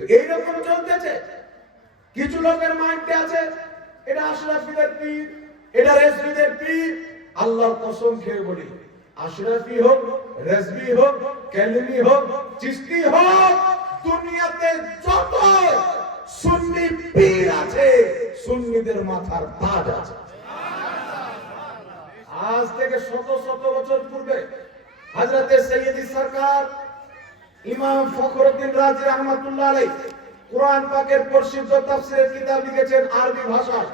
তো এইরকম চলতেছে। কিছু লোকের মাইন্ডে আছে এটা আশরাফিদের পীর, এটা রেজভিদের পীর। আল্লাহর কসম খেয়ে বলি, আশরাফি হোক, রেজভি হোক, কেলমি হোক, চিশতি হোক, দুনিয়াতে যত সুন্নি পীর আছে সুন্নিদের মাথার তাজ আছে। আজ থেকে শত শত বছর পূর্বে হযরতে সৈয়দি সরকার ইমাম ফখরুদ্দিন রাজি রাহমাতুল্লাহ আলাইহি কুরআন পাকের প্রসিদ্ধ তাফসীরের কিতাব লিখেছেন আরবি ভাষায়।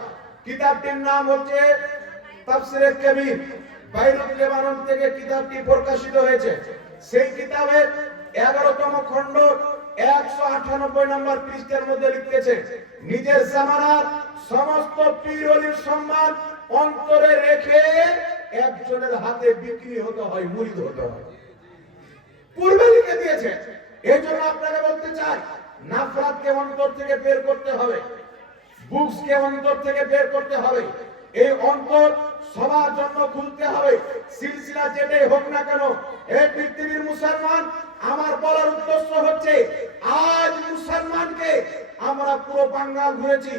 কিতাবটির নাম হচ্ছে তাফসীরে কবির। বাইরুত লেবানন থেকে কিতাবটি প্রকাশিত হয়েছে। সেই কিতাবের 11তম খণ্ড 198 নম্বর পৃষ্ঠার মধ্যে লিখতেছে, নিজের জামানার সমস্ত পীর ওলির সম্মান অন্তরে রেখে একজনের হাতে বিক্রি হতে হয়, মুরিদ হতে হয়। পূর্বে লিখে দিয়েছে। এই জন্য আপনাকে বলতে চাই, নাফরাতকে অন্তর থেকে বের করতে হবে, বুকসকে অন্তর থেকে বের করতে হবে। এই অন্তর সবার জন্য খুলতে হবে। সিলসিলা যেটাই হোক না কেন, এই পৃথিবীর মুসলমান, আমার বলার উদ্দেশ্য হচ্ছে আজ মুসলমানকে আমরা পুরো বাঙ্গাল ঘুরেছি,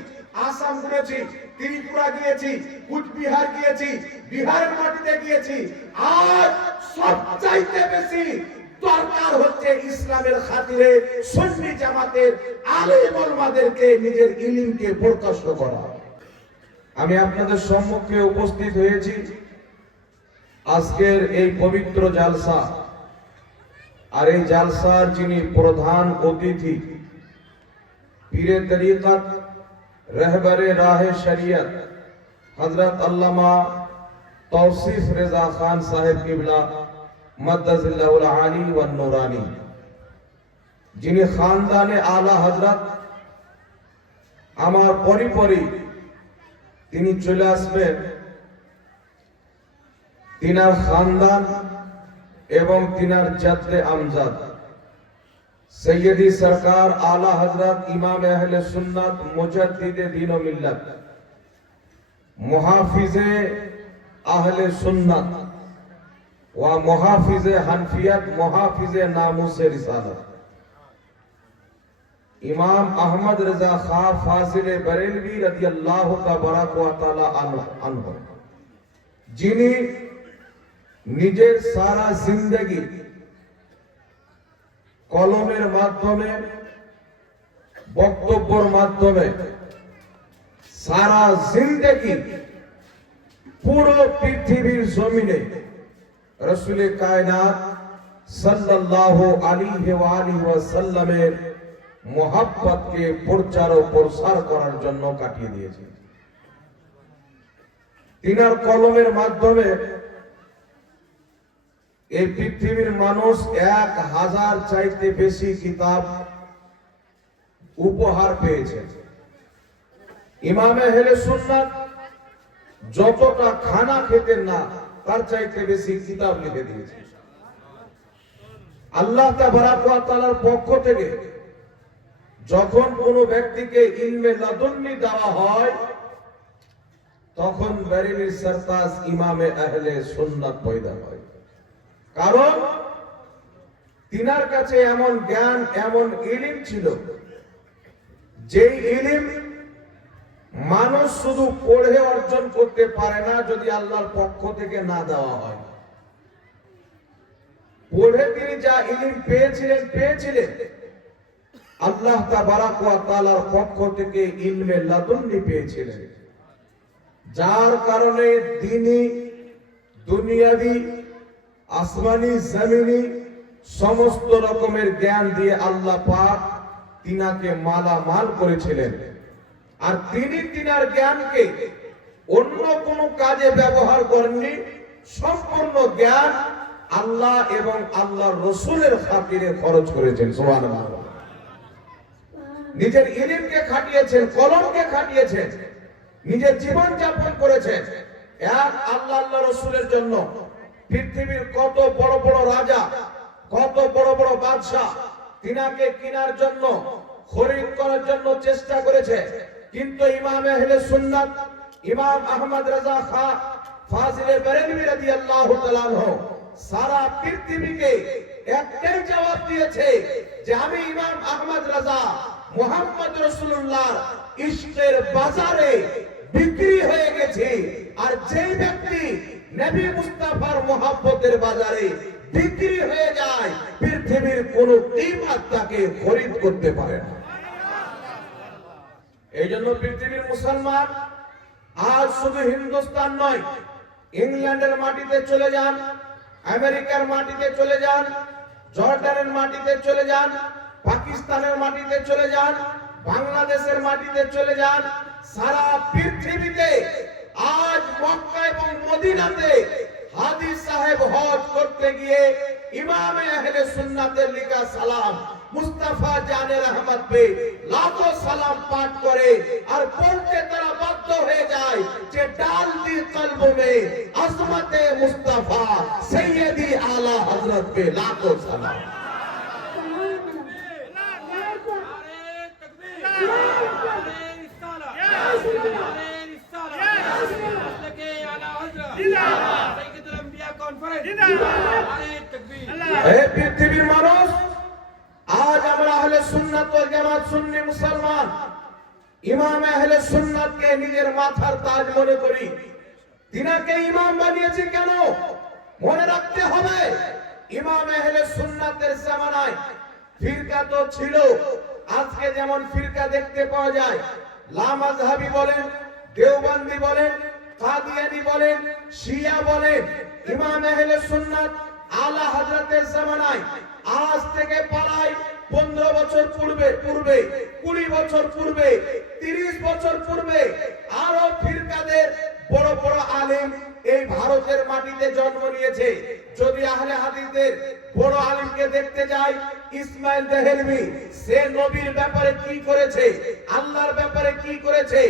আসাম ঘুরেছি, ত্রিপুরা গিয়েছি, কুচবিহার গিয়েছি, বিহারের মাটিতে গিয়েছি। আজ সবচাইতে বেশি দরকার হচ্ছে ইসলামের খাতিরে সুন্নি জামাতের আলেম ওলামাদেরকে নিজের ইলমকে প্রকাশ করা। আমি আপনাদের সম্মুখে উপস্থিত হয়েছি আজকের এই পবিত্র জালসা। আর এই জালসার যিনি প্রধান অতিথি, পীরে তরিকত, रहबरे राहे शरीयत हजरत अल्लामा तौसीफ रेजा खान साहेब किबला मद्दजिल्लाहुल आली व नूरानी, যিনি খানদানে আলা হযরত, আমার পরিপরি তিনি চলে আসবেন। তিনার খানদান এবং তিনার জাদ্দে আমজাদ सैयदी सरकार आला हजरत इमाम अहले सुन्नत मुजद्दिदे दीन व मिल्लत मुहाफिजे अहले सुन्नत व मुहाफिजे हनफियत मुहाफिजे नामुसे रिसालत इमाम अहमद रजा खां फाजिल बरेलवी रदियल्लाहु तबारक व तआला अन्हु, যিনি নিজের সারা জিন্দেগি কলমের মাধ্যমে, বক্তব্যের মাধ্যমে সারা জিন্দেগি পুরো পৃথিবীর জমিনে রাসূল কায়নাত সাল্লাল্লাহু আলাইহি ওয়া আলিহি ওয়াসাল্লামের মুহাব্বতকে প্রচার ও প্রসার করার জন্য কাটিয়ে দিয়েছেন। তিনার কলমের মাধ্যমে এই পৃথিবীর মানুষ 1000 চাইতে বেশি কিতাব উপহার পেয়েছে। ইমাম আহলে সুন্নাত যতটা খানা খেতেন না, তার চাইতে বেশি কিতাব লিখে দিয়েছে। আল্লাহ তাবারক ওয়া তাআলার পক্ষ থেকে যখন কোনো ব্যক্তিকে ইলমে লাদুন্নি দেওয়া হয়, তখন বেরেলির সরতাজ ইমামে আহলে সুন্নাত পয়দা হয়। কারণ তিনার কাছে এমন জ্ঞান, এমন ইলম ছিল, যেই ইলম মানুষ শুধু পড়ে অর্জন করতে পারে না যদি আল্লাহর পক্ষ থেকে না দেওয়া হয়। পড়ে তিনি যা ইলম পেয়েছিলেন আল্লাহ তাবারক ওয়া তাআলার পক্ষ থেকে ইলমে লাদুন্নি পেয়েছিলেন, যার কারণে দ্বীনি, দুনিয়াবি, আসমানি, জমিনি সমস্ত রকমের জ্ঞান দিয়ে আল্লাহ পাক তিনাকে মালামাল করেছিলেন। আর তিনি তিনার জ্ঞানকে অন্য কোনো কাজে ব্যবহার করেননি। সম্পূর্ণ জ্ঞান আল্লাহ এবং আল্লাহর রাসূলের খাতিরে খরচ করেছেন। সুবহানাল্লাহ। নিজের ইলমকে খাটিয়েছেন, কলমকে খাটিয়েছেন, নিজের জীবন যাপন করেছেন এক আল্লাহ আল্লাহ রাসূলের জন্য। পৃথিবীর কত বড় বড় রাজা, কত বড় বড় বাদশা তিনাকে কেনার জন্য, খরিদ করার জন্য চেষ্টা করেছে, কিন্তু ইমাম আহলে সুন্নাত ইমাম আহমদ রাজা খাঁ ফাজিলে বেরেলভী রাদিয়াল্লাহু তাআলা আনহু সারা পৃথিবীকে একটাই জবাব দিয়েছে যে আমি ইমাম আহমদ রাজা মুহাম্মদ রাসূলুল্লাহ ইশকের বাজারে বিক্রি হয়ে গেছে। আর যেই ব্যক্তি নবী মুস্তাফার মহব্বতের বাজারে বিক্রি হয়ে যায়, পৃথিবীর কোন কিমত তাকে খরিদ করতে পারে না। এই জন্য পৃথিবীর মুসলমান আজ শুধু হিন্দুস্তান নয়, ইংল্যান্ডের মাটিতে চলে যান, আমেরিকার মাটিতে চলে যান, জর্ডানের মাটিতে চলে যান, পাকিস্তানের মাটিতে চলে যান, বাংলাদেশের মাটিতে চলে যান, সারা পৃথিবীতে আজ মক্কা এবং মদিনাতে হাজী সাহেব হজ করতে গিয়ে ইমামে আহলে সুন্নাতের লিখা সালাম মুস্তাফা জানে রহমত पे লাখো সালাম পাঠ করে আর বলতে তারা বাধ্য হয়ে যায় যে ডাল দি কলব মে আজমতে মুস্তাফা সৈয়দি আলা হযরত पे লাখো সালাম। পৃথিবীর মানুষ আজ আমরা আহলে সুন্নাত ওয়াল জামাত সুন্নি মুসলমান ইমাম আহলে সুন্নাতকে নিজের মাথার তাজ মনে করি। তিনাকে ইমাম বানিয়েছে কেন? মনে রাখতে হবে ইমাম আহলে সুন্নাতের জামানায় ফিরকা তো ছিল। আজকে যেমন ফিরকা দেখতে পাওয়া যায়, লামাযহাবী বলেন, দেওবন্দি বলেন, কাদিয়ানী বলেন, শিয়া বলেন, ইমাম আহলে সুন্নাত আলা হযরতের জামানায় আজ থেকে প্রায় 15 বছর পূর্বে 20 বছর পূর্বে 30 বছর পূর্বে আরো ফিরকাদের বড় বড় আলেম এই ভারতের মাটিতে জন্ম নিয়েছে। যদি আহলে হাদিসের বড় আলেমকে দেখতে যাই, ইসমাইল দেহলভী, সে নবীর ব্যাপারে কি করেছে, আল্লাহর ব্যাপারে কি করেছে,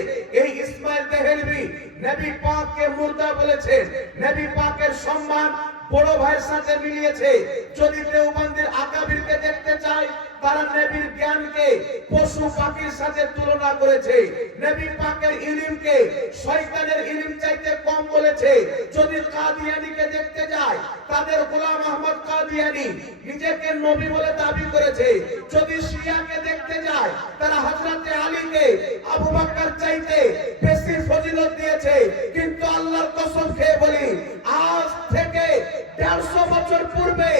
এই ইসমাইল দেহলভী নবী পাককে মুর্দা বলেছে, নবী পাকের সম্মান বড় ভাইয়ের সাথে মিলিয়েছে। যদি দেওবন্দের আকাবিরকে দেখতে চাই, তারা নবীর জ্ঞানকে পশু পাখির সাথে তুলনা করেছে, নবী পাকের ইলমকে শয়তানের ইলম চাইতে কম বলেছে। যদি কাদিয়ানীকে দেখতে যায়, তাদের গোলাম আহমদ কাদিয়ানী নিজেকে নবী বলে দাবি করেছে। যদি শিয়াকে দেখতে যায়, তারা হযরতে আলীকে আবু বকর চাইতে বেশি ফজিলত দিয়েছে। কিন্তু আল্লাহর কসম খেয়ে বলি, আজ থেকে 150 বছর পূর্বে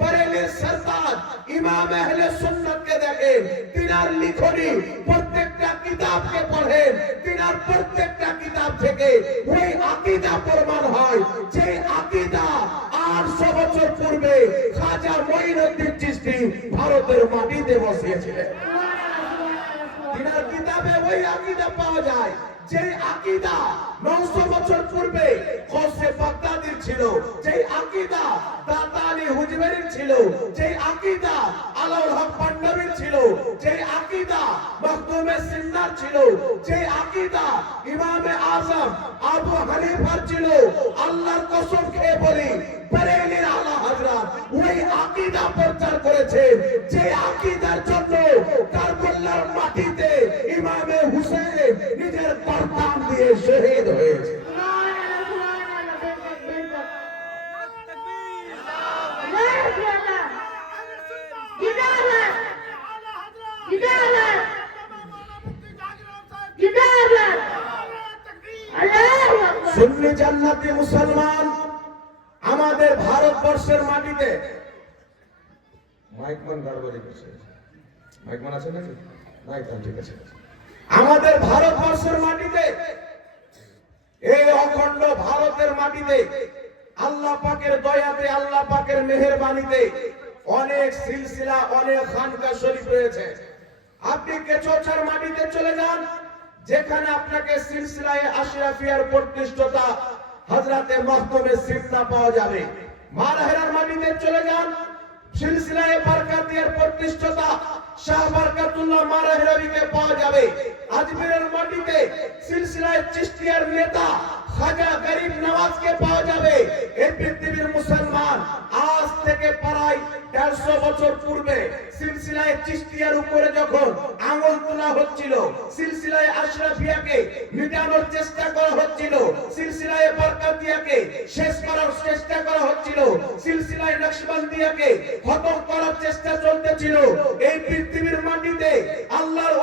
বরেলির সরতাজ ইমাম আহলে সুন্নাতকে দেখেন, তিনার লিখনি প্রত্যেকটা কিতাবকে পড়েন, তিনার প্রত্যেকটা কিতাব থেকে ওই আকীদা প্রমাণ হয় যে আকীদা 800 বছর পূর্বে খাজা মঈনুদ্দিন চিশতি ভারতের মাটিতে বসিয়েছিলেন। তিনার কিতাবে ওই আকীদা পাওয়া যায় যে আকীদা 900 বছর পূর্বে কৌসে বাগদাদির ছিল, যে আকীদা দাতা আলী হুজবেরির ছিল, যে আকীদা আলাউল হক পান্ডবীর ছিল, যে আকীদা মখদুমে সিন্নার ছিল, যে আকীদা ইমামে আযম আবু হানিফার ছিল। আল্লাহর কসম খেয়ে বলি, বরেলির আলা হযরত ওই আকীদা প্রচার করেছে যে আকীদার জন্য কারবালার মাটিতে ইমামে হুসেন নিজের গর্দান দিয়ে শহীদ হয়েছে। সুন্নি জান্নাতি মুসলমান আমাদের ভারতবর্ষের মাটিতে মাইকমান গড়বড়ি করছে, মাইকমান আছে নাকি? মাইকমান ঠিক আছে। আমাদের ভারতবর্ষের মাটিতে, এই অখণ্ড ভারতের মাটিতে আল্লাহ পাকের দয়াতে, আল্লাহ পাকের মেহেরবানিতে অনেক সিলসিলা, অনেক খানকা শরীফ রয়েছে। আপনি কেচোচার মাটিতে চলে যান, যেখানে আপনাকে সিলসিলায়ে আশরাফিয়ার প্রতিষ্ঠাতা হযরতে মখদুমে সিন্না পাওয়া যাবে। মারহেরার মাটিতে চলে যান, সিলসিলায়ে বারকাতিয়ার প্রতিষ্ঠাতা শাহ বরকতুল্লাহ মারহেরাবিকে পাওয়া যাবে। আজমিরের মাটিতে সিলসিলায়ে চিশতিয়ার নেতা খাজা গরিব নওয়াজকে পাওয়া যাবে। এই পৃথিবীর মুসলমান আজ থেকে প্রায় 150 বছর পূর্বে সিলসিলায়ে চিশতিয়ার উপরে যখন আঙ্গুল তোলা হচ্ছিল, সিলসিলায়ে আশরাফিয়াকে মিটানোর চেষ্টা করা হচ্ছিল, সিলসিলায়ে বরকাতিয়াকে শেষ করার চেষ্টা করা হচ্ছিল, সিলসিলায়ে নকশবন্দিয়াকে খতম করার চেষ্টা চলতেছিল, এই পৃথিবীর মাটিতে আল্লাহর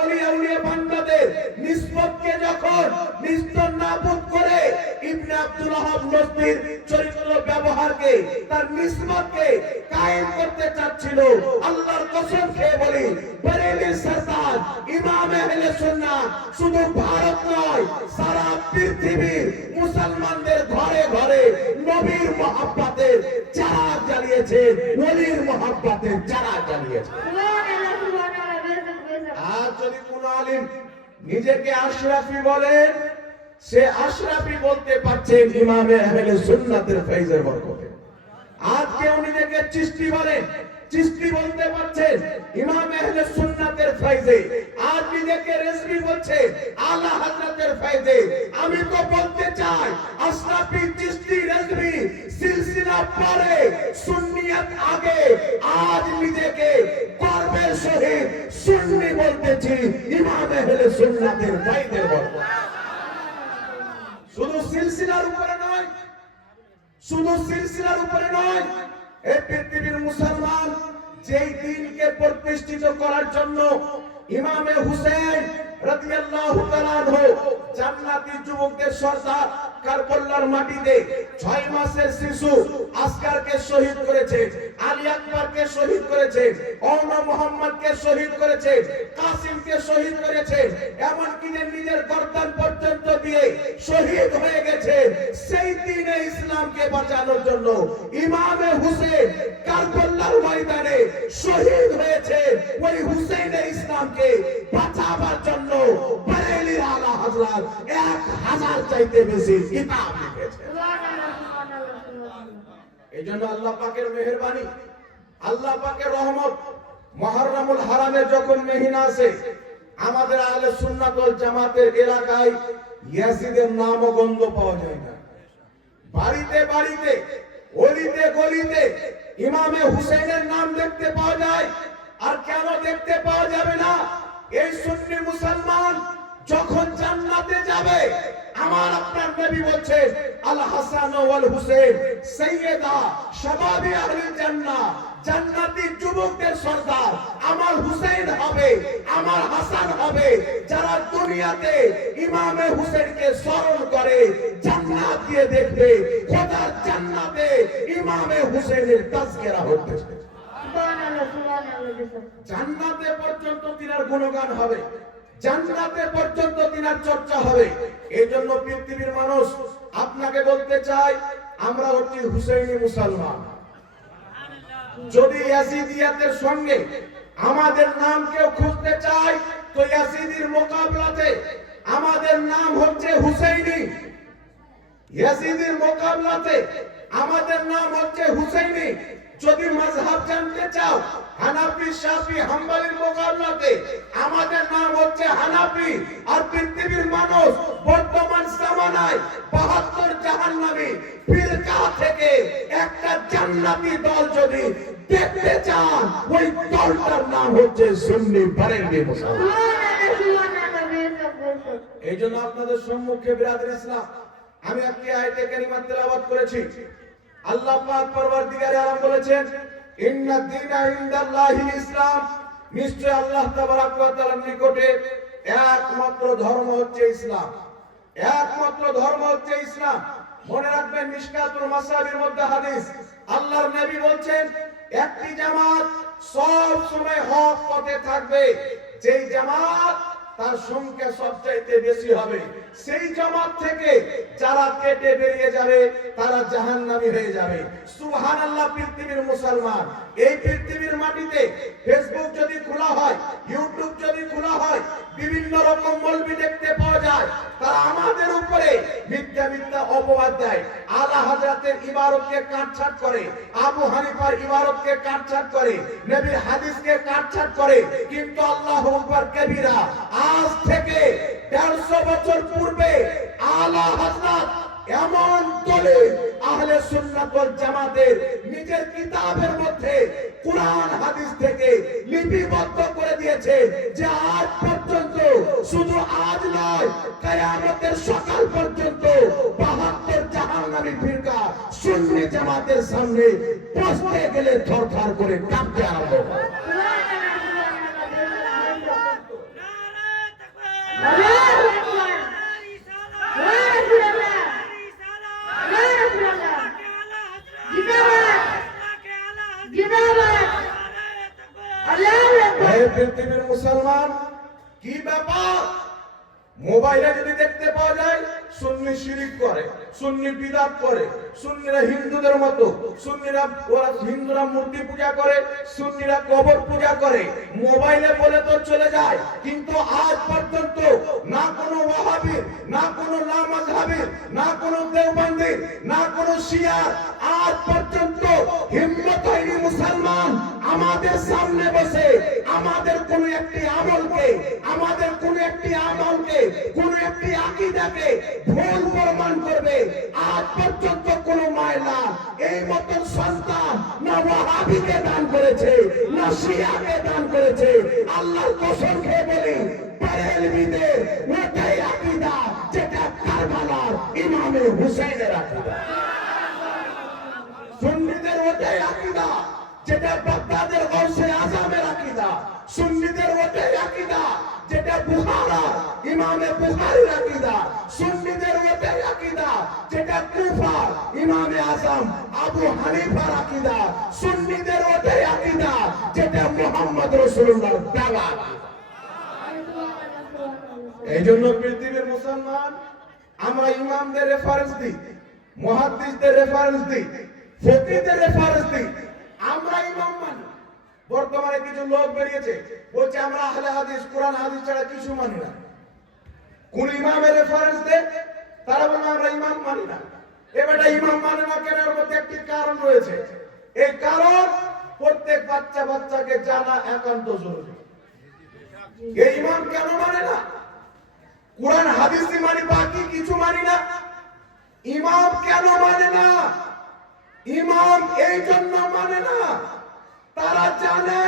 নিসবতকে কায়েম করতে চাচ্ছিল। আল্লাহর কসম খেয়ে বলি, বরেলির সরদার ইমাম আহলে সুন্নাত শুধু ভারত নয়, সারা পৃথিবীর মুসলমানদের ঘরে ঘরে নবীর মহব্বতের চারা জ্বালিয়েছে, ওলির মহব্বতের চারা জ্বালিয়েছে। আর যদি কোন আলিম নিজেকে আশরাফি বলেন, সে আশরাফি বলতে পারছেন ইমামে আহলে সুন্নাতের ফয়জের বরকতে। আর কেউ নিজেকে চিশতি বলেন, চিশতি বলতে পারছেন ইমাম আহলে সুন্নাতের ফয়জে। আর নিজেকে রেজভি বলছে আলা হযরতের ফয়জে। আমি তো বলতে চাই আশরাফি, চিশতি, রেজভি সিলসিলা পরে, সুন্নিয়ত আগে। আজ নিজেকে গর্বের সহিত সুন্নি বলতেছি ইমাম আহলে সুন্নাতের ফয়জের বরকতে। শুধু সিলসিলার উপরে নয়, শুধু সিলসিলার উপরে নয়, এই পৃথিবীর মুসলমান যেই দিনকে প্রতিষ্ঠিত করার জন্য ইমামে হুসেন রাদিয়াল্লাহু তাআলা আনহু জান্নাতি যুবকদের সর্দার কারবালার মাটিতে 6 মাসের শিশু আসকারকে শহীদ করেছে, আলী আকবরকে শহীদ করেছে, ওমর মোহাম্মদকে শহীদ করেছে, কাসিমকে শহীদ করেছে, এমনকি নিজের গর্দান পর্যন্ত দিয়ে শহীদ হয়ে গেছে। সেই দিনে ইসলামকে বাঁচানোর জন্য ইমামে হুসেন কারবালার ময়দানে শহীদ হয়েছে। ওই হুসেনের ইসলামকে বাঁচাবার জন্য বরেলির আলা হযরত 1000 চাইতে বেশি কিতাব লিখেছে। এইজন্য আল্লাহ পাকের মেহেরবানি, আল্লাহ পাকের রহমত, মুহররমুল হারামে যখন মহিনা আসে, আমাদের আহলে সুন্নাত ওয়াল জামাতের এলাকায় ইয়াজিদের নাম ও গন্ধ পাওয়া যায় না। বাড়িতে বাড়িতে, গলিতে গলিতে ইমামে হুসেনের নাম দেখতে পাওয়া যায়। আর কেন দেখতে পাওয়া যাবে না? এই সুন্নি মুসলমান যখন জান্নাতে যাবে, আমার আপনার নবী বলছেন আল হাসান ওয়াল হুসেন সাইয়্যিদা শাবাবি আহলিল জান্নাহ, জান্নাতি যুবকদের সর্দার আমার হুসেন হবে, আমার হাসান হবে। যারা দুনিয়াতে ইমামে হুসেনকে স্মরণ করে জান্নাত দিয়ে দেখবে, খোদার জান্নাতে ইমামে হুসেনের তাজকিরা হচ্ছে। জান্নাতে পর্যন্ত তিনার গুণগান হবে, জান্নাতে পর্যন্ত তিনার চর্চা হবে। এজন্য পৃথিবীর মানুষ আপনাকে বলতে চাই, আমরা হচ্ছি হুসেইনি মুসলমান। যদি ইয়াজিদিয়াতের সঙ্গে আমাদের নাম কেউ খুঁজতে চায়, তো ইয়াজিদির মোকাবলাতে আমাদের নাম হচ্ছে হুসেইনি। ইয়াজিদির মোকাবলাতে আমাদের নাম হচ্ছে হুসেইনি। যদি মাযহাব জানতে চাও, হানাফি, শাফি, হাম্বলির মোকাবলাতে আমাদের নাম হচ্ছে হানাফি। আর পৃথিবীর মানুষ বর্তমান জামানায় 72 জাহান্নামী ফিরকা থেকে একটা জান্নাতি দল যদি দেখতে চান, ওই দলটার নাম হচ্ছে সুন্নি বরেলি মুসলমান। এইজন্য আপনাদের সম্মুখে বিরাদর ইসলাম আমি একটি আয়াতে কারিমা তেলাওয়াত করেছি। আল্লাহ পাক পরওয়ারদিগারে আলম বলেছেন, ইন্নাদ দীনা ইনদাল্লাহিল ইসলাম, নিশ্চয় আল্লাহ তাবারক ওয়া তাআলার নিকটে একমাত্র ধর্ম হচ্ছে ইসলাম, একমাত্র ধর্ম হচ্ছে ইসলাম। মনে রাখবেন, মিশকাতুল মাসাবির মধ্যে হাদিস, আল্লাহর নবী বলছেন একটি জামাত সব সময় হক পথে থাকবে, যেই জামাত তার সংখ্যা সবচাইতে বেশি হবে, সেই জামাত থেকে যারা কেটে বেরিয়ে যাবে তারা জাহান্নামী হয়ে যাবে। সুবহানাল্লাহ। পৃথিবীর মুসলমান, এই পৃথিবীর মাটিতে ফেসবুক যদি খোলা হয়, ইউটিউব যদি খোলা হয়, বিভিন্ন রকম মৌলবি দেখতে পাওয়া যায়। তারা আমাদের উপরে মিথ্যা মিথ্যা অপবাদ দেয়, আলা হযরতের ইবারতকে কাটছাঁট করে, আবু হানিফার ইবারতকে কাটছাঁট করে, নবীর হাদিসকে কাটছাঁট করে। কিন্তু আল্লাহু আকবার কবীরা, আজ থেকে 150 বছর পূর্বে আলা হযরত এমন দলিল আহলে সুন্নাত ওয়াল জামাতের নিজের কিতাবের মধ্যে কুরআন হাদিস থেকে লিপিবদ্ধ করে দিয়েছে, যে আজ পর্যন্ত, শুধু আজ নয়, কিয়ামতের সকাল পর্যন্ত 72 জাহান্নামী ফিরকা সুন্নি জামাতের সামনে বসতে গেলে থরথর করে কাঁপতে আরম্ভ করে। মুসলমান, কি ব্যাপার? মোবাইলে যদি দেখতে পাওয়া যায় সুন্নি শিরিক করে, সুন্নি বিদআত করে, সুন্নিরা হিন্দুদের মতো, হিন্দুরা মূর্তি পূজা করে, সুন্নিরা কবর পূজা করে, মোবাইলে বলে তো চলে যায়। কিন্তু আজ পর্যন্ত না কোনো ওয়াহাবীর, না কোনো লামাযহাবীর, না কোনো দেওবন্দির, না কোনো শিয়ার আজ পর্যন্ত হিম্মত হয়নি মুসলমান আমাদের সামনে বসে আমাদের কোন একটি আমলকে, আমাদের কোন একটি আমলকে, কোন একটি আকীদাকে ভুল প্রমাণ করবে। আজ পর্যন্ত কোন মায়না এই মতন সন্তান না ওয়াহাবিকে দান করেছে, না শিয়াকে দান করেছে। আল্লাহর কসম খেয়ে বলি, বেরেলভিদের ওটাই আকীদা যেটা কারবালার ইমামে হুসাইনের আকীদা। সুন্নিদের ওটাই আকীদা যেটা বাগদাদের গৌসে আজমের আকীদা। সুন্নিদের ওটাই আকীদা যেটা বুখারা ইমামে বুখারীর আকীদা। সুন্নিদের ওটাই আকীদা যেটা কুফা ইমামে আজম আবু হানিফার আকীদা। সুন্নিদের ওটাই আকীদা যেটা মুহাম্মদ রাসূলুল্লাহর দাওয়া। এইজন্য পৃথিবীর মুসলমান আমরা ইমামদের রেফারেন্স দিই, মুহাদ্দিসদের রেফারেন্স দিই, ফকিহদের রেফারেন্স দিই, আমরা ইমাম মানি। বর্তমানে কিছু লোক বেরিয়েছে বলছে আমরা আহলে হাদিস, কোরআন হাদিস ছাড়া কিছু মানি না। কোন ইমামের রেফারেন্স দে, তারা বলে আমরা ইমাম মানি না। এবারে ইমাম মানে না কেন, এর মধ্যে একটি কারণ রয়েছে। এই কারণ প্রত্যেক বাচ্চাকে জানা একান্ত জরুরি। এই ইমাম কেন মানে না? কোরআন হাদিসই মানি, বাকি কিছু মানি না। ইমাম কেন মানে না? ইমাম এই জন্য মানে না, তারা জানে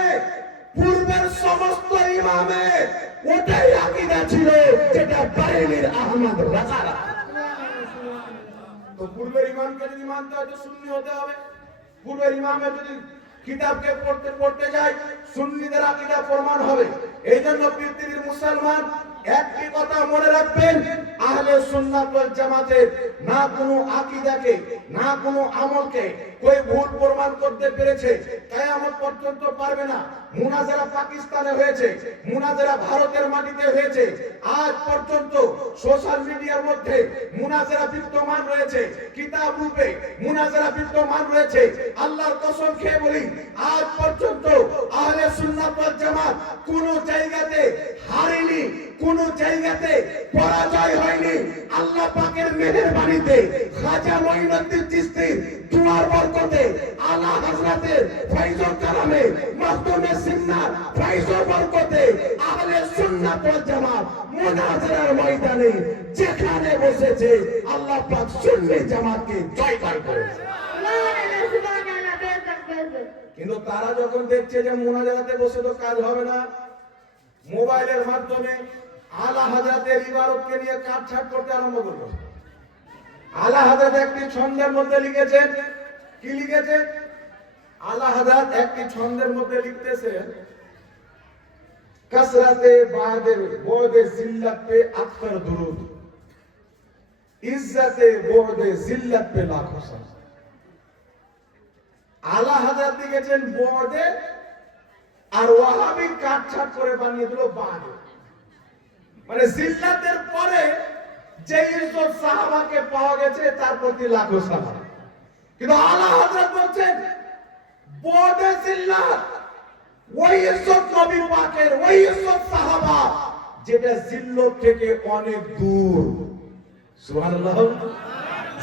পূর্বের সমস্ত ইমামের ওটাই আকীদা ছিল যেটা বারেলির আহমদ রাজারা। তো পূর্বের ইমামকে যদি মানতে হয় তো সুন্নি হতে হবে। পূর্বের ইমামের যদি কিতাবকে পড়তে যায় সুন্নিদের আকীদা প্রমাণ হবে। এই জন্য পৃথিবীর মুসলমান একটি কথা মনে রাখবেন, আহলে সুন্নাত ওয়াল জামাতের না কোনো আকীদাকে, না কোনো আমলকে কই ভুল প্রমাণ করতে পেরেছে, কিয়ামত পর্যন্ত পারবে না। মুনাজারা পাকিস্তানে হয়েছে, মুনাজারা ভারতের মাটিতে হয়েছে, আজ পর্যন্ত সোশ্যাল মিডিয়ার মধ্যে মুনাজারা বিদ্যমান রয়েছে, কিতাব রূপে মুনাজারা বিদ্যমান রয়েছে। আল্লাহর কসম খেয়ে বলি, আজ পর্যন্ত আহলে সুন্নাত ওয়াল জামাত কোন জায়গাতে হারেনি, কোন জায়গাতে পরাজয় হয়নি। আল্লাহ পাকের মেহেরবানিতে খাজা মঈনুদ্দিন চিশতি দুয়ার বরকতে, আলা হযরতের ফয়জুল কালামে মাখদুমে সিন্নার ফয়জুল বরকতে আহলে সুন্নাত ওয়াল জামাত মুনাজারার ময়দানে যেখানে বসেছে আল্লাহ পাক সুন্নি জামাতকে জয়কার করেছে। কিন্তু তারা যখন দেখছে যে মুনাজারাতে বসে তো কাজ হবে না, মোবাইলের মাধ্যমে আলা হযরতের ইবারতকে নিয়ে কাটছাট করতে আরম্ভ করলো। আলা হযরত একটি ছন্দের মধ্যে লিখেছেন, কি লিখেছেন? আলা হযরত একটি ছন্দের মধ্যে লিখতেছেন, कसरते बादे बोदे जिल्लत पे अक्सर दुरूद, इज्जते बोदे जिल्लत पे लाखों सलाम। আলা হযরত লিখেছেন বোদে, আর ওয়াহাবি কাটছাট করে বানিয়ে দিল বাদে। মানে জিল্লাতের পরে যে ইজ্জত সাহাবাকে পাওয়া গেছে তার প্রতি লাখো সালাম। কিন্তু আলা হযরত বলছেন বোদে জিল্লাত, ওই ইজ্জত নবী পাকের, ওই ইজ্জত সাহাবা যেটা জিল্লত থেকে অনেক দূর। সুবহানাল্লাহ,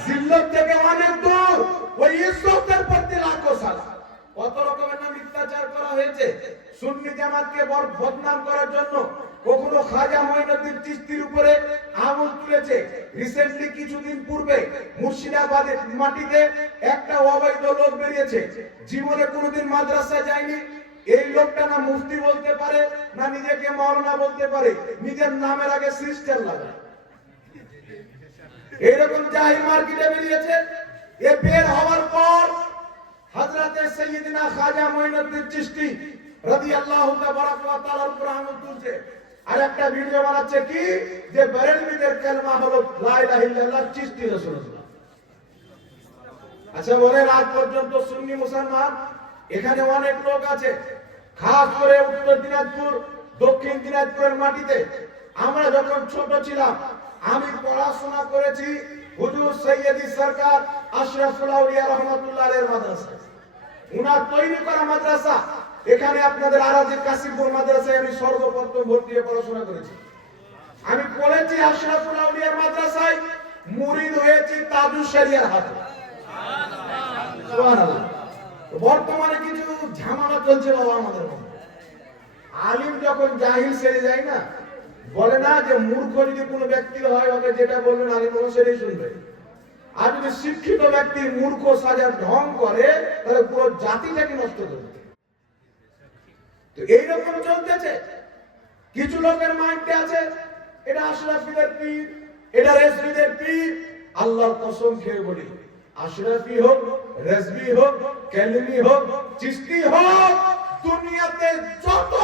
জিল্লত থেকে অনেক দূর, ওই ইজ্জতের প্রতি লাখো সালাম। কত রকমের না মিথ্যাচার করা হয়েছে সুন্নি জামাতকে বদনাম করার জন্য। কখনো খাজা মঈনুদ্দিন চিশতির উপরে আঙুল তুলেছে। রিসেন্টলি কিছুদিন পূর্বে মুর্শিদাবাদের মাটিতে একটা অবৈধ লোক বেরিয়েছে, জীবনে কোনোদিন মাদ্রাসায় যায়নি। এই লোকটা না মুফতি বলতে পারে, না নিজেকে মাওলানা বলতে পারে, নিজের নামের আগে সিস্টার লাগায়। এইরকম জাহিল মার্কেটে বেরিয়েছে। এ বের হওয়ার পর হযরতে সাইয়্যিদিনা খাজা মঈনুদ্দিন চিশতি রাদিয়াল্লাহু তাআলার উপর আঙুল তুলছে, আর একটা ভিডিও বানাচ্ছে কি যে বেরেলভিদের কালেমা হলো লা ইলাহা ইল্লাল্লাহ, চিশতি রাসূলুল্লাহ। আচ্ছা বলেন, আজ পর্যন্ত সুন্নি মুসলমান এখানে অনেক লোক আছে, খাস করে উত্তর দিনাজপুর দক্ষিণ দিনাজপুরের মাটিতে আমরা যখন ছোট ছিলাম, আমি পড়াশোনা করেছি হুজুর সৈয়দি সরকার আশরাফুল আউলিয়া রহমাতুল্লাহ আলাইহির মাদ্রাসা। উনার তৈরি করা মাদ্রাসা, এখানে আপনাদের আরাজি কাশিমপুর মাদ্রাসায় আমি সর্বপ্রথম ভর্তি হয়ে পড়াশোনা করেছি। আমি পড়েছি আশরাফুল আউলিয়ার মাদ্রাসায়, মুরিদ হয়েছি তাজুল শরিয়ার হাতে। সুবহানাল্লাহ। বর্তমানে কিছু ঝামেলা চলছে বাবা আমাদের মধ্যে। আলিম যখন জাহিল সেরে যায় না, বলে না যে মূর্খ যদি কোনো ব্যক্তি হয়, ওকে যেটা বলবেন আলিম ওকে সেটাই শুনবে। আর যদি শিক্ষিত ব্যক্তি মূর্খ সাজার ঢং করে, তাহলে পুরো জাতিটাকে নষ্ট করবে। তো এইরকম চলতেছে। কিছু লোকের মাইন্ডে আছে এটা আশরাফিদের পীর, এটা রেজভিদের পীর। আল্লাহর কসম খেয়ে বলি, আশরাফি হোক, রেজভি হোক, কেলমি হোক, চিশতি হোক, দুনিয়াতে যত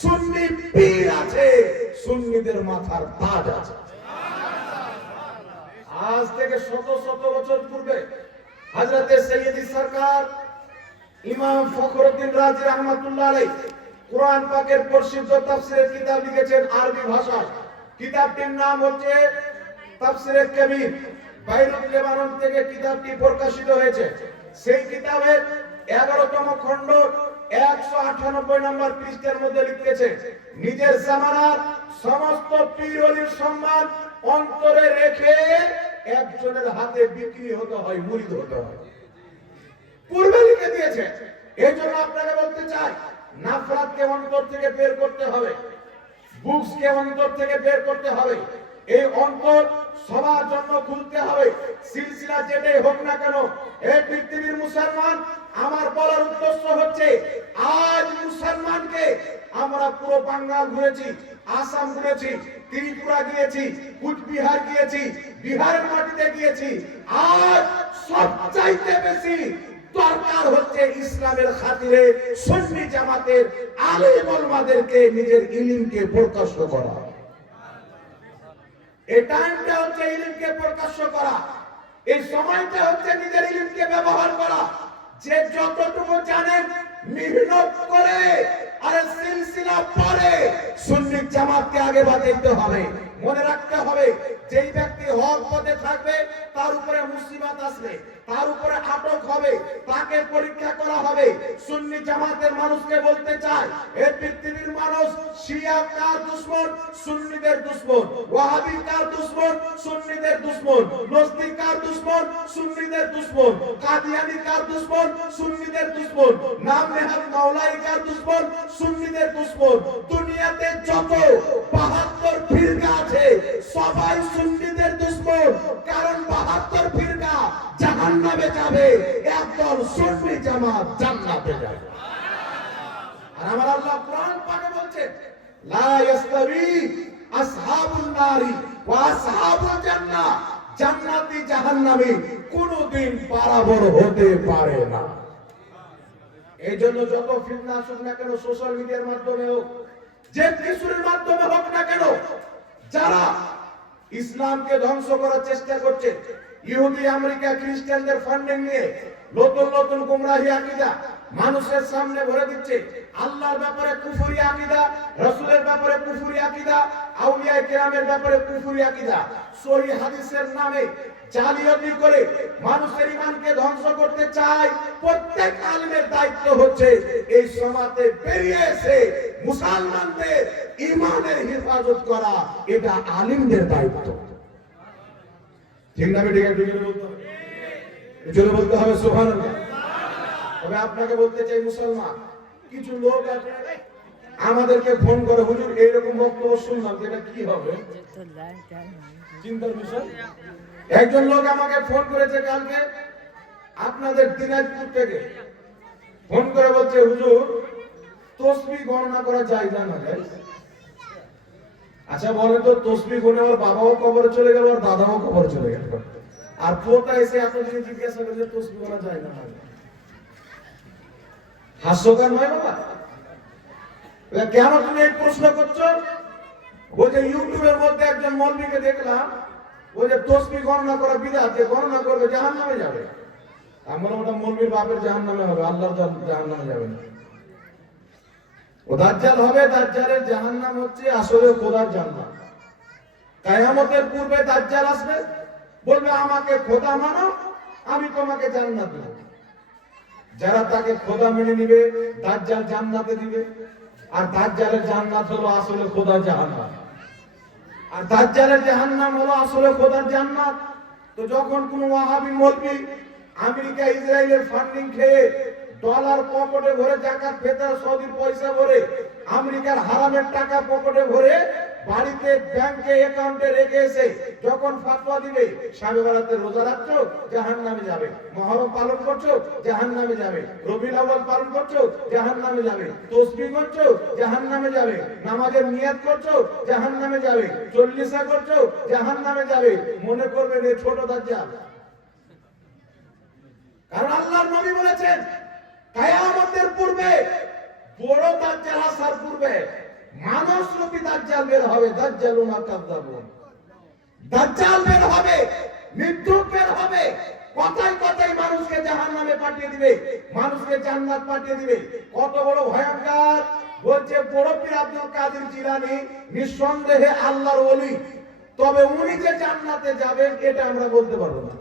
সুন্নি পীর আছে, সুন্নিদের মাথার তাজ আছে। আজ থেকে শত শত বছর পূর্বে হযরতে সৈয়দি সরকার ইমাম ফখরুদ্দিন রাজি রহমাতুল্লাহ আলাইহি কুরআন পাকের প্রসিদ্ধ তাফসীরের কিতাব লিখেছেন আরবি ভাষায়। কিতাবটির নাম হচ্ছে তাফসীরে কবির। বাইরুত লেবানন থেকে কিতাবটি প্রকাশিত হয়েছে। সেই কিতাবের 11তম খণ্ড 198 নম্বর পৃষ্ঠার মধ্যে লিখতেছে, নিজের জামানার সমস্ত পীর ওলির সম্মান অন্তরে রেখে একজনের হাতে বিক্রি হতে হয়, মুরিদ হতে হয়। পূর্বে লিখে দিয়েছে। এই জন্য আপনাকে বলতে চাই, নাফরাতকে অন্তর থেকে বের করতে হবে, বুকসকে অন্তর থেকে বের করতে হবে। এই অন্তর সবার জন্য খুলতে হবে। সিলসিলা যেটাই হোক না কেন, এই পৃথিবীর মুসলমান, আমার বলার উদ্দেশ্য হচ্ছে আজ মুসলমানকে আমরা পুরো বাঙ্গাল ঘুরেছি, আসাম ঘুরেছি, ত্রিপুরা গিয়েছি, কুচবিহার গিয়েছি, বিহারের মাটিতে গিয়েছি। আজ সবচাইতে বেশি দরকার হচ্ছে ইসলামের খাতিরে সুন্নি জামাতের আলেম ওলামাদেরকে নিজের ইলমকে প্রকাশ করা। এই টাইমটা হচ্ছে ইলমকে প্রকাশ করা। এই সময়টা হচ্ছে নিজের ইলমকে ব্যবহার করা। যে যতটুকু জানেন মেহনত করে আর সিলসিলা পড়ে সুন্নি জামাতকে আগে বাড়াইতে হবে। মনে রাখতে হবে, যেই ব্যক্তি হক পথে থাকবে তার উপরে মুসিবত আসবে, তার উপরে আটক হবে, তাকে পরীক্ষা করা হবে। সুন্নি জামাতের মানুষকে বলতে চায়, এই পৃথিবীর মানুষ শিয়া কার দুশমন? সুন্নিদের দুশমন। ওয়াহাবি কার দুশমন? সুন্নিদের দুশমন। নজদি কার দুশমন? সুন্নিদের দুশমন। কাদিয়ানি কার দুশমন? সুন্নিদের দুশমন। নাম নেহাত মাওলাই কার দুশমন? সুন্নিদের দুশমন। দুনিয়াতে যত 72 ফিরকা আছে সবাই সুন্নিদের দুশমন। কারণ 72 ফিরকা জাহান্নামে যাবে, একদল সুন্নি জামাত জান্নাতে যাবে। আর আমার আল্লাহ কোরআন পাকে বলছে, লা ইস্তাবি আসহাবুন নারি ওয়া আসহাবুল জান্নাহ, জান্নাতি জাহান্নামী কোনদিন বরাবর হতে পারে না। এই জন্য যত ফিতনা আসুক না কেন, সোশ্যাল মিডিয়ার মাধ্যমে হোক, যে কিছুর মাধ্যমে হোক না কেন, যারা ইসলামকে ধ্বংস করার চেষ্টা করছে, ইহুদি আমেরিকা খ্রিস্টানদের ফান্ডিং নিয়ে নতুন নতুন গুমরাহি আকীদা মানুষের সামনে ভরে দিচ্ছে। আল্লাহর ব্যাপারে কুফরি আকীদা, রাসূলের ব্যাপারে কুফরি আকীদা, আউলিয়া কিরামের ব্যাপারে কুফরি আকীদা, সহিহ হাদিসের নামে জালিয়াতি করে মানুষের ঈমানকে ধ্বংস করতে চায়। প্রত্যেক আলেমের দায়িত্ব হচ্ছে এই সমাজে বেরিয়ে এসে মুসলমানদের ঈমানের হেফাজত করা। এটা আলেমদের দায়িত্ব। ঠিক না? ঠিক আছে, জোরে বলতে হবে সুবহানাল্লাহ। তবে আপনাকে বলতে চাই, মুসলমান কিছু লোক আছে আমাদেরকে ফোন করে, হুজুর এইরকম বক্তব্য শুনলাম, এটা কি হবে? চিন্তার বিষয়। একজন লোক আমাকে ফোন করেছে কালকে আপনাদের দিনাজপুর থেকে, ফোন করে বলছে, হুজুর তসবিহ গণনা করা যায় না যায়? আচ্ছা বলে তো, তসবিহ গুনে ওর বাবাও কবরে চলে গেল, ওর দাদাও কবরে চলে গেল, আর পোতা এসে এতদিন জিজ্ঞাসা করে তসবিহ গণা যায় না? হাস্যকর নয় বাবা? কেন তুমি এই প্রশ্ন করছো? বলছে ইউটিউবের মধ্যে একজন মৌলবীকে দেখলাম, ওই যে তসবিহ গণনা করা বিদআত, গণনা করবে জাহান্নামে যাবে। আমরা ওটা মৌলবীর বাপের জাহান্নামে হবে, আল্লাহর জাহান্নামে যাবে না। ও দাজ্জাল হবে, দাজ্জালের জাহান্নাম হচ্ছে আসলে খোদার জান্নাত। কিয়ামতের পূর্বে দাজ্জাল আসবে, বলবে আমাকে খোদা মানো, আমি তোমাকে জান্নাত দেব। যারা তাকে খোদা মেনে নিবে দাজ্জাল জান্নাতে দিবে, আর দাজ্জালের জান্নাত হলো আসলে খোদার জাহান্নাম, আর দাজ্জালের জাহান্নাম হলো আসলে খোদার জান্নাত। তো যখন কোন ওয়াহাবি মৌলবি আমেরিকা ইসরায়েলের ফান্ডিং খেয়ে ডলার পকেটে ভরে, জাকাত ফেতরা সৌদির পয়সা ভরে, আমেরিকার হারামের টাকা পকেটে ভরে বাড়িতে ব্যাংকে অ্যাকাউন্টে রেখে এসে যখন ফতোয়া দিবে শাবে বারাতে রোজা রাখছো জাহান্নামে যাবে, মুহররম পালন করছো জাহান্নামে যাবে, রবিউল আউয়াল পালন করছো জাহান্নামে যাবে, তাসবিহ করছো জাহান্নামে যাবে, নামাজের নিয়ত করছো জাহান্নামে যাবে, চল্লিশা করছো জাহান্নামে যাবে, মনে করবেন এই ছোট দাজ্জাল। কারণ আল্লাহর নবী বলেছেন কিয়ামতের পূর্বে বড় দাজ্জাল আসার পূর্বে মানুষরূপী দাজ্জাল বের হবে। দাজ্জালুনা কাযাবুন, দাজ্জাল বের হবে, মিথ্যুক বের হবে, কথায় কথায় মানুষকে জাহান্নামে পাঠিয়ে দিবে, মানুষকে জান্নাত পাঠিয়ে দিবে। কত বড় ভয়ঙ্কর! বলছে বড় পীর আব্দুল কাদের জিলানী নিঃসন্দেহে আল্লাহর ওলি, তবে উনি যে জান্নাতে যাবেন এটা আমরা বলতে পারবো না।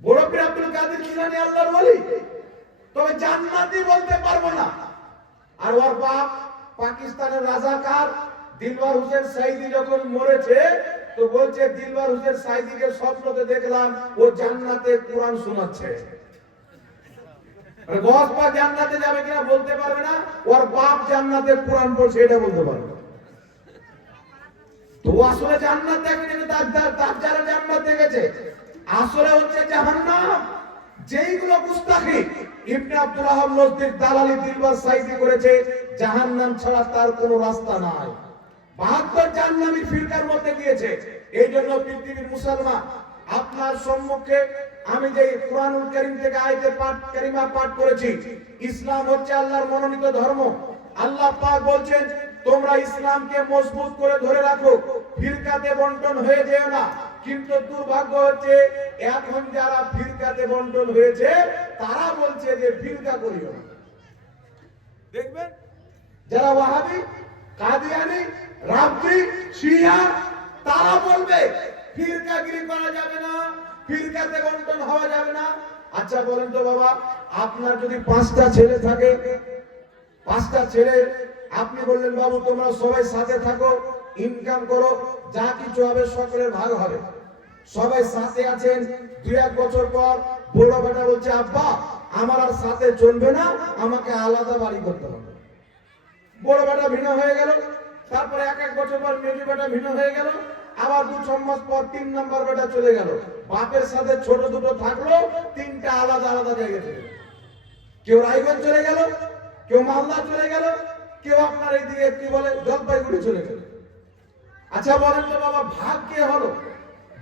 বড় পীর আব্দুল কাদের জিলানী আল্লাহর ওলি, তবে জান্নাতি বলতে পারবো না। আর ওর বাপ পাকিস্তানের রাজাকার দিলবার হোসেন সাইদি যখন মরেছে, তো বলছে দিলবার হোসেন সাইদিকে স্বপ্নতে দেখলাম ও জান্নাতে কোরআন শোনাচ্ছে। আর গস পা জান্নাতে যাবে কিনা বলতে পারবে না, ওর বাপ জান্নাতে কোরআন পড়ছে এটা বলতে পারবে। তো আসলে জান্নাত দেখেনি, দাজ্জাল জান্নাত দেখেছে, আসলে হচ্ছে জাহান্নাম। যেইগুলো গুস্তাখি ইবনে আব্দুল ওয়াহাব নজদীর দালালি দিলবার সাইদি করেছে, জাহান্নাম ছাড়া তার কোনো রাস্তা নাই। 72 জাহান্নামী ফিরকার মধ্যে গিয়েছে। এই জন্য পৃথিবীর মুসলমান আপনার সম্মুখে আমি যে কুরআনুল কারীম থেকে আয়াতে পাঠ কারিমা পাঠ করেছি, ইসলাম হচ্ছে আল্লাহর মনোনীত ধর্ম। আল্লাহ পাক বলছেন তোমরা ইসলামকে মজবুত করে ধরে রাখো, ফিরকাতে বন্টন হয়ে যেও না। কিন্তু দুর্ভাগ্য হচ্ছে এখন যারা ফিরকাতে বন্টন হয়েছে তারা বলছে যে ফিরকা করিও না। দেখবেন যারা ওয়াহাবি, কাদিয়ানি, রাফজি, শিয়া তারা বলবে ফিরকাগিরি করা যাবে না, ফিরকাতে বন্টন হওয়া যাবে না। আচ্ছা বলেন তো বাবা, আপনার যদি 5টা ছেলে থাকে, 5টা ছেলে, আপনি বললেন বাবু তোমরা সবাই সাথে থাকো, ইনকাম করো, যা কিছু হবে সকলের ভাগ হবে। সবাই সাথে আছেন, 2-1 বছর পর বড় বেটা বলছে আব্বা আমার আর সাথে চলবে না, আমাকে আলাদা বাড়ি করতে হবে। বড় বেটা ভিন্ন হয়ে গেল, তারপরে 1-1 বছর পর মেজো বেটা ভিন্ন হয়ে গেল, আবার 2-6 মাস পর 3 নাম্বার বেটা চলে গেল। বাপের সাথে ছোট দুটো থাকলো, 3টা আলাদা আলাদা জায়গায় চলে গেল। কেউ রায়গঞ্জ চলে গেল, কেউ মালদা চলে গেল, কেউ আপনার এইদিকে কি বলে জলপাইগুড়ি চলে গেল। আচ্ছা বলেন তো বাবা ভাগ কে হলো?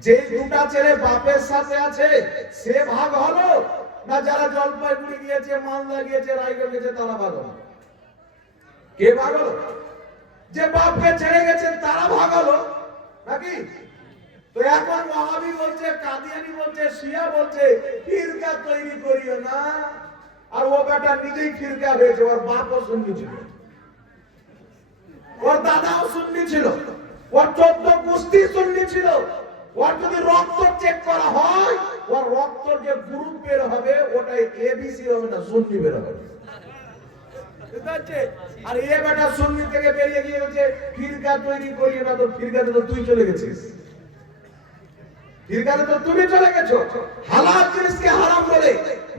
যে দুটা ছেলে বাপের সাথে আছে সে ভাগ হলো, না যারা জলপাইগুড়ি গিয়েছে, মালদা গিয়েছে, রায়গঞ্জ গিয়েছে তারা ভাগ হলো? কে ভাগ হলো? যে বাপকে ছেড়ে গেছে তারা ভাগ হলো নাকি? তো এখন ওয়াহাবি বলছে, কাদিয়ানি বলছে, শিয়া বলছে ফিরকা তৈরি করিও না। আর ও বেটা নিজেই ফিরকা হয়েছে, ওর বাপও সুন্নি ছিল, ওর দাদাও সুন্নি ছিল, ওর 14 গোষ্ঠী সুন্নি ছিল। ওর যদি রক্ত চেক করা হয়, ওর রক্ত যে গ্রুপ বের হবে ওটাই এবিসি হবে না, সুন্নি বের হবে। ঠিক আছে? আর এই বেটা সুন্নি থেকে বেরিয়ে গিয়ে বলছে ফিরকা তৈরি করিও না। তো ফিরকাতে তো তুই চলে গেছিস, ফিরকাতে তো তুমি চলে গেছো। হালাল জিনিসকে হারাম বলে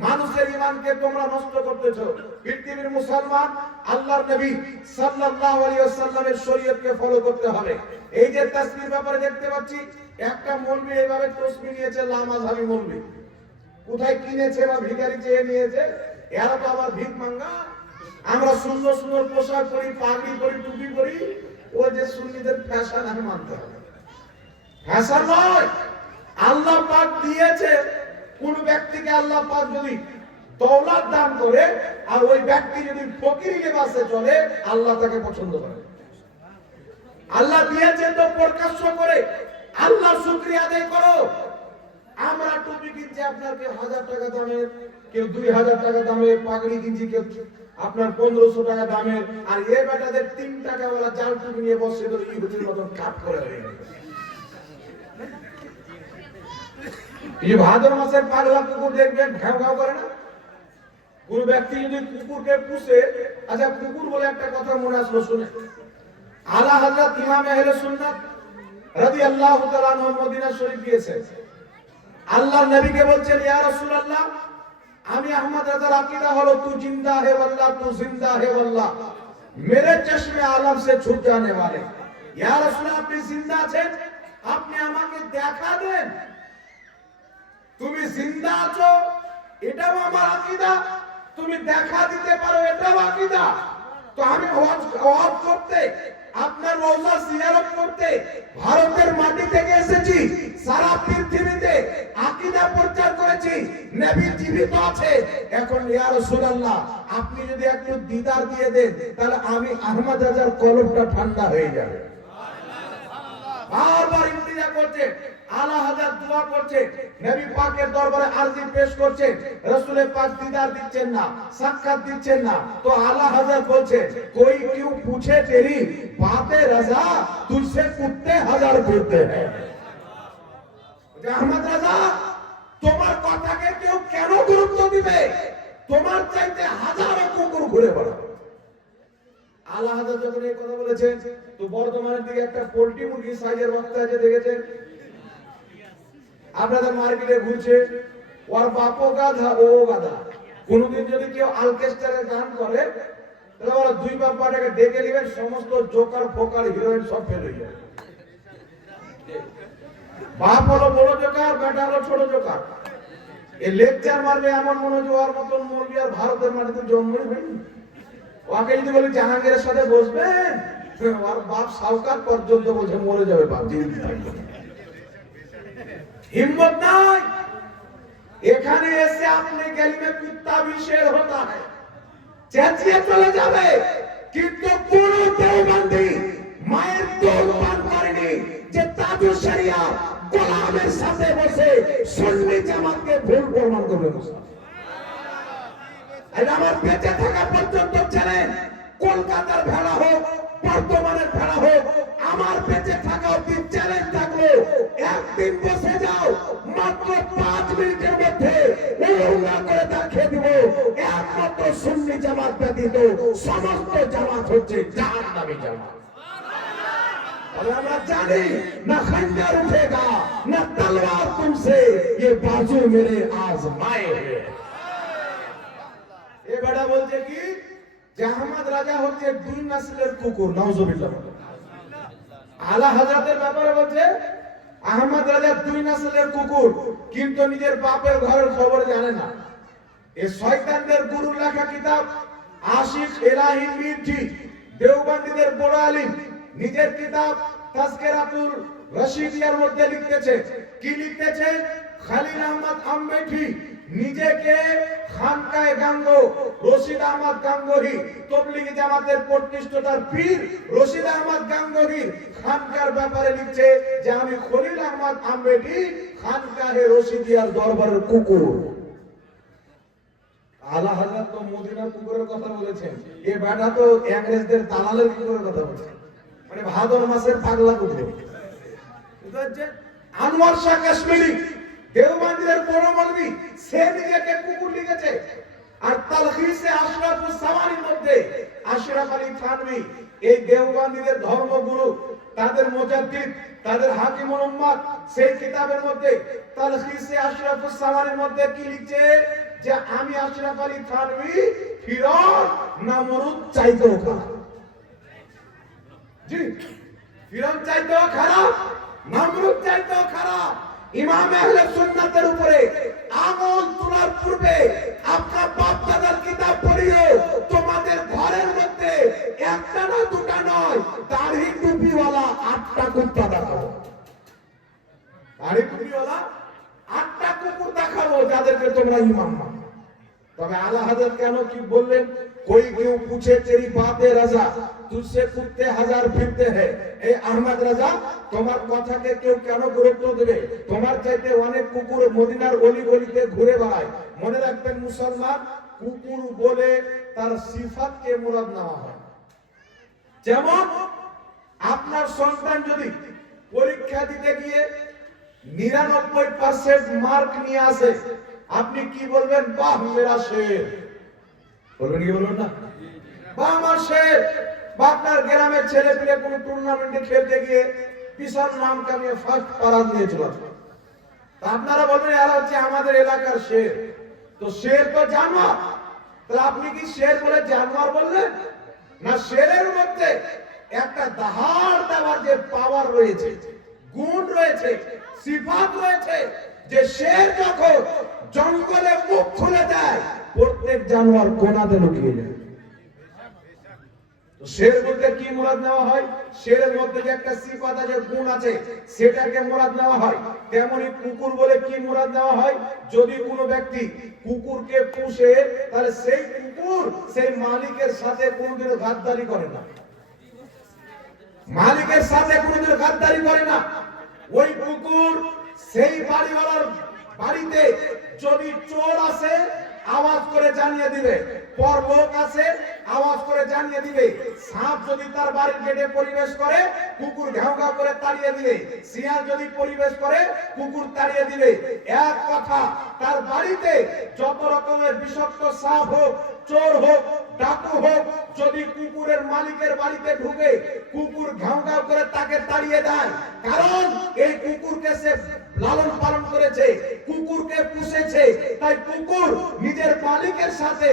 মানুষের ঈমানকে তোমরা নষ্ট করতেছো। পৃথিবীর মুসলমান আল্লাহর নবী সাল্লাল্লাহু আলাইহি ওয়াসাল্লামের শরীয়তকে ফলো করতে হবে। এই যে তাসবির ব্যাপারে দেখতে পাচ্ছি, একটা মৌলবি এইভাবে তাসবিহ নিয়েছে, লামাযহাবি মৌলবি, কোথায় কিনেছে বা ভিখারি চেয়ে নিয়েছে, এরা তো আবার ভিক মাঙ্গা। আমরা সুন্দর সুন্দর পোশাক পরি, পাগড়ি পরি, টুপি পরি, ও যে সুন্নিদের ফ্যাশন আমি মানতে হবে। ফ্যাশন নয়, আল্লাহ পাক দিয়েছে। কোন ব্যক্তিকে আল্লাহ পাক যদি দৌলত দান করে আর ওই ব্যক্তি যদি ফকিরি লিবাসে চলে, আল্লাহ তাকে পছন্দ করে। আল্লাহ দিয়েছে তো প্রকাশ্য করে আল্লাহর শুকরিয়া আদায় করো। আমরা টুপি কিনছি আপনার কেউ 1000 টাকা দামের, কেউ 2000 টাকা দামের, পাগড়ি কিনছি কেউ আপনার 1500 টাকা দামের, আর এই বেটাদের 3 টাকা ওলা জাল টুপি নিয়ে বসে তো ইহুদির মতন কাট করে হয়ে গেল। এই ভাদর মাসে পাগলা কুকুর দেখবেন ঘাউ ঘাউ করে না? কোন ব্যক্তি যদি কুকুরকে পুষে, আচ্ছা কুকুর বলে একটা কথা মনে আসলো শুনে, আলা হযরত ইমাম আহলে সুন্নাত রাদিয়াল্লাহু তাআলা আনহু মদিনা শরীফ গিয়েছেন। আল্লাহর নবীকে বলছেন, ইয়া রাসূলুল্লাহ, আমি আহমদ রাজার আকীদা হলো তু জিন্দা হে ওয়াল্লাহ, তু জিন্দা হে ওয়াল্লাহ, মেরে চশমে আলম সে ছুট जाने वाले। ইয়া রাসূলুল্লাহ, আপনি জিন্দা আছেন, আপনি আমাকে দেখা দেন, তুমি জিন্দা আছো এটাও আমার আকীদা, তুমি দেখা দিতে পারো এটাও আকীদা। তো আমি হজ করতে, আপনার রওজা জিয়ারত করতে ভারতের মাটি থেকে এসেছি, সারা পৃথিবীতে আকীদা প্রচার করেছি, নবী জীবিত আছে। এখন ইয়া রাসূলুল্লাহ, আপনি যদি একটু দিদার দিয়ে দেন তাহলে আমি আহমদ রাজার কলবটা ঠান্ডা হয়ে যাবে। বারবার ইন্তিজা করছে, আলা হযরত দোয়া করছে, নবী পাকের দরবারে আরজি পেশ করছে, রাসূল পাক দিদার দিচ্ছেন না, সাক্ষাৎ দিচ্ছেন না। তো আলা হযরত বলছে, कोई क्यों पूछे तेरी बातें रजा, तुझसे कुत्ते हजार फिरते हैं। আহমদ রাজা, তোমার কথাকে কেউ কেন গুরুত্ব দিবে? তোমার চাইতে হাজারো কুকুর ঘুরে বেড়ায়। আলা হযরত যখন এই কথা বলেছেন, তো বর্তমানের দিকে একটা পোল্ট্রি মুরগি সাইজের বাচ্চা আছে দেখেছেন? আপনাদের মার্কেটে ঘুরছে, ওর বাপও গাধা ও গাধা। কোনদিন যদি কেউ অর্কেস্ট্রারে গান করে তাহলে ওরা দুই বাপ্পাটাকে ডেকে নেবেন, সমস্ত জোকার ফোকার হিরোইন সব ফেল হয়ে যাবে। বাপ হলো বড় জোকার, বেটা হলো ছোট জোকার। এই লেকচার মারবে এমন মনে হয় ওর মতন মুরগি আর ভারতের মাটিতে জন্মই হয়নি। ওকে যদি বলি জাহাঙ্গীরের সাথে বসবেন, ওর বাপ সাউকার পর্যন্ত বলছে মরে যাবে বাপ, জীবিত থাকবে হিম্মত নাই। এখানে এসে আপনি গেলে কুত্তা भी शेर होता है, চেঁচিয়ে চলে যাবে, কিন্তু কোন দেওবন্দি মায়ের দোল পান করেনি যে তাজু শরিয়া গোলামের সাথে বসে সুন্নি জামাতকে ভুল প্রমাণ করবে। এটা আমার বেঁচে থাকা পর্যন্ত চ্যালেঞ্জ, কলকাতার ভেড়া হোক, বর্তমানের ভেড়া হোক, আমার বেঁচে থাকা অবধি চ্যালেঞ্জ থাকলো, একদিন বসে যাও, মাত্র 5 মিনিটের মধ্যে উলঙ্গা করে দেখিয়ে দিব, একমাত্র সুন্নি জামাত ব্যতীত সমস্ত জামাত হচ্ছে জাহান্নামী জামাত। আমরা জানি না খঞ্জর উঠেগা না তলোয়ার তুমসে, ये बाजू मेरे आजमाए हैं। এ বেটা বলছে কি যে আহমদ রাজা হচ্ছে 2 নসলের কুকুর, নাউজুবিল্লাহ। আলা হযরতের ব্যাপারে বলছে আহমদ রাজা 2 নসলের কুকুর, কিন্তু নিজের বাপের ঘরের খবর জানে না। এই শয়তানদের গুরুর লেখা কিতাব আশিক ইলাহি মির্জি, দেওবন্দীদের বড় আলিম, নিজের কিতাব তাজকিরাতুল রশিদিয়ার মধ্যে লিখতেছে, কি লিখতেছে? খালিল আহমদ আম্বেঠি নিজেকে খানকায়ে গাঙ্গো রশিদ আহমদ গাঙ্গোহী, তবলিগি জামাতের প্রতিষ্ঠাতার পীর রশিদ আহমদ গাঙ্গোহী খানকার ব্যাপারে লিখছে যে আমি খলিল আহমদ আম্বেঠি খানকাহে রশিদিয়ার দরবারের কুকুর। আলা হযরত তো মদিনার কুকুরের কথা বলেছেন, এ বেটা তো ইংরেজদের দালালের কুকুরের কথা বলছে, মানে ভাদর মাসের পাগলা কুকুর। আনোয়ার শাহ কাশ্মীরি দেওবন্দিদের বড় মৌলভী, সে নিজেকে কুকুর লিখেছে। আর তালখিসে আশরাফুস সাওয়ানির মধ্যে আশরাফ আলী থানভী, এই দেওবন্দিদের ধর্মগুরু, তাদের মুজাদ্দিদ, তাদের হাকিমুল উম্মাত, সেই কিতাবের মধ্যে তালখিসে আশরাফুস সাওয়ানির মধ্যে কি লিখছে যে আমি আশরাফ আলী থানভী ফিরআউন নমরুদ চাইতেও খারাপ। জি, ফিরআউন চাইতেও খারাপ, নমরুদ চাইতেও খারাপ। ইমাম আহলে সুন্নাতের উপরে আঙুল তোলার পূর্বে আপনার বাপ দাদার কিতাব পড়িও, তোমাদের ঘরের মধ্যে একটা না দুটা নয়, দাড়ি টুপিওয়ালা 8টা কুত্তা দেখাবো, দাড়ি টুপিওয়ালা 8টা কুকুর দেখাবো যাদেরকে তোমরা ইমাম মানো। তবে আলা হযরত কেন কি বললেন? कोई क्यों पूछे तेरी बातें रजा, तुझसे कुत्ते हजार फिरते हैं। এই আহমদ রাজা, তোমার কথাকে কেউ কেন গুরুত্ব দেবে? তোমার চাইতে অনেক কুকুর মদিনার অলি গলিতে ঘুরে বেড়ায়। মনে রাখবেন মুসলমান, কুকুর বলে তার সিফাতকে মুরাদ নেওয়া হয়। যেমন আপনার সন্তান যদি পরীক্ষা দিতে গিয়ে 99% মার্ক নিয়ে আসে, আপনি কি বলবেন? বাহ মেরা শের। বলবেন কি বলবেন না? বাহ আমার শের। বা আপনার গ্রামের ছেলে পেলে কোনো টুর্নামেন্টে খেলতে গিয়ে বিশাল নাম কামিয়ে ফার্স্ট প্রাইজ নিয়েছিল, আপনারা বলবেন এরা হচ্ছে আমাদের এলাকার শের। তো শের তো জানোয়ার, তাহলে আপনি কি শের বলে জানোয়ার বললেন না? শেরের মধ্যে একটা দাহাড় দেওয়ার যে পাওয়ার রয়েছে, গুণ রয়েছে, সিফাত রয়েছে, যে শের যখন জঙ্গলে মুখ খুলে দেয় প্রত্যেক জানোয়ার কোনাতে লুকিয়ে যায়। শের বলতে কি মুরাদ নেওয়া হয়? শেরের মধ্যে যে একটা সিফাত আছে, গুণ আছে, সেটাকে মুরাদ নেওয়া হয়। তেমনি কুকুর বলে কি মুরাদ নেওয়া হয়? যদি কোনো ব্যক্তি কুকুরকে পুষে, তাহলে সেই কুকুর সেই মালিকের সাথে কোনোদিন গাদ্দারি করে না, মালিকের সাথে কোনোদিন গাদ্দারি করে না। ওই কুকুর সেই বাড়িওয়ালার বাড়িতে যদি চোর আসে আওয়াজ করে জানিয়ে দিবে, পরলোক আসে আওয়াজ করে জানিয়ে দিবে, সাপ যদি তার বাড়ির গেটে পরিবেশ করে কুকুর ঘাউ ঘাউ করে তাড়িয়ে দিবে, শিয়াল যদি পরিবেশ করে কুকুর তাড়িয়ে দিবে। এক কথা, তার বাড়িতে যত রকমের বিষাক্ত সাপ হোক, চোর হোক, ডাকু হোক, যদি কুকুরের মালিকের বাড়িতে ঢুকে কুকুর ঘাউ ঘাউ করে তাকে তাড়িয়ে দেয়। কারণ এই কুকুরকে সে লালন পালন করেছে, কুকুরকে পুষেছে, তাই কুকুর নিজের মালিকের সাথে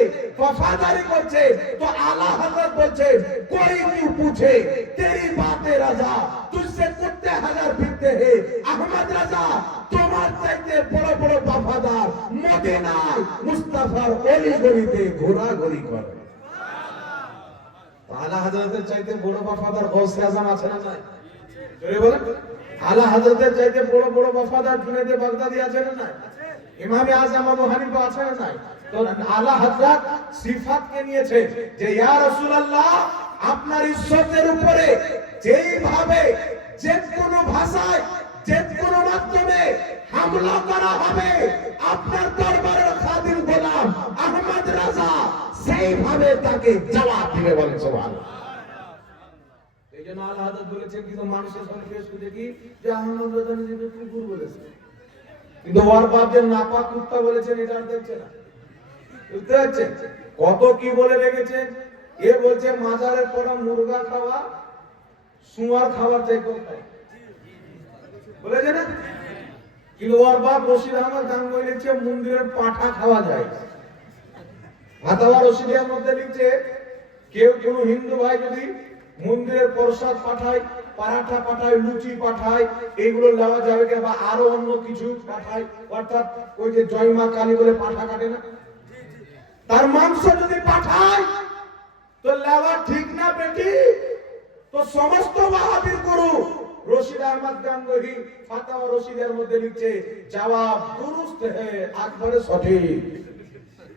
वफादारी করছে। তো আলা হযরত বলছে, कोई क्यों पूछे तेरी बातें राजा, तुझसे कुत्ते हजार फिरते हैं। अहमद राजा তোমার চাইতে বড় বড় वफादार মদিনায় মুস্তাফার অলি গলিতে ঘোরাঘুরি করে। আলা হযরতের চাইতে বড় वफादार গৌসে আজম আছে না নাই? জোরে বলেন। আলা হযরতের চাইতে বড় বড় वफादार জুনায়েদ বাগদাদি আছে না নাই? ইমামে আযম আবু হানিফা আছে না নাই? তো আলা হযরত সিফাতকে নিয়েছে যে ইয়া রাসূলুল্লাহ, আপনার ইজ্জতের উপরে যেইভাবে যে কোনো ভাষায় যে কোনো মাধ্যমে হামলা করা হবে, আপনার দরবারের খাদিম গোলাম আহমদ রাজা সেইভাবে তাকে জবাব দিবে। বলেন সুবহানাল্লাহ। এই জন্য আলা হযরত বলেছেন, কিন্তু মানুষের সামনে পেশ করে কি যে আহমদ রাজা নিজেকে কুকুর বলেছে, কিন্তু ওর বাপ যে নাপাক কুত্তা বলেছেন এটা দেখছে না। বুঝতে পারছেন কত কি বলে রেখেছেন? এ বলছে মাজারের পড়া মুরগা খাওয়া সুয়ার খাওয়ার চাইতে বলেছে না? কিন্তু ওর বাপ রশিদ আহমদ গাঙ্গুহি লিখছে মন্দিরের পাঠা খাওয়া যায়। ফাতাওয়া রশিদিয়ার মধ্যে লিখছে, কেউ কোন হিন্দু ভাই যদি মন্দিরের প্রসাদ পাঠায়, পরাঠা পাঠায়, লুচি পাঠায়, এগুলো নেওয়া যাবে কি? বা আরো অন্য কিছু পাঠায়, অর্থাৎ ওই যে জয় মা কালী বলে পাঠা কাটে না, তার মাংস যদি পাঠায় তো লেওয়া ঠিক না বেটি? তো সমস্ত ওয়াহাবীর গুরু রশিদ আহমদ গাঙ্গুহি ফাতাওয়া রশিদের মধ্যে লিখছে, জবাব দুরুস্ত হে, আকবরে সঠিক।